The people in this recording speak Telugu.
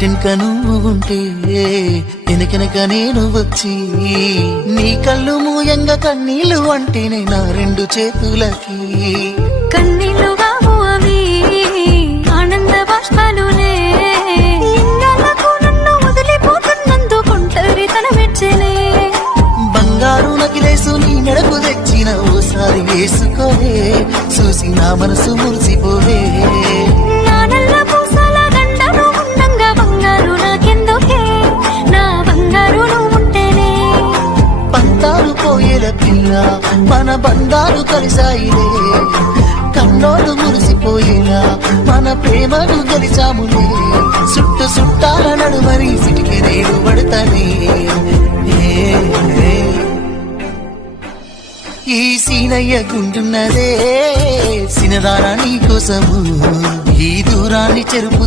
ఇంటెనక నువ్వు ఉంటే వెనకెనక నేను వచ్చి నీ కళ్ళు మూయంగా కన్నీళ్ళు అంటేనే నా రెండు చేతులకి కన్నీళ్ళుగా అవి ఆనంద బాష్పాలులే ఇన్నాళ్ళకు నన్ను వదిలిపోతున్నందుకు ఒంటరితనం మెచ్చలే బంగారు నకిలేసు నీ మెడకు తెచ్చిన ఓసారి వేసుకోవే చూసి నా మనసు మురిసిపోవే నా నల్ల పూసల దండను ఉండంగా బంగారు నాకెందుకే నా బంగారు నువ్వు ఉంటేనే పంతాలు పోయేల పిల్ల మన బంధాలు కలిసాయిలే కన్నోడు మురిసిపోయేలా మన ప్రేమను గెలిచాములే చుట్టాల నడుమని సిటికి నేను పడతానే ఈ సీనయ్య గుంటున్నదే సినదారా నీ కోసము ఈ దూరాన్ని చెరుపు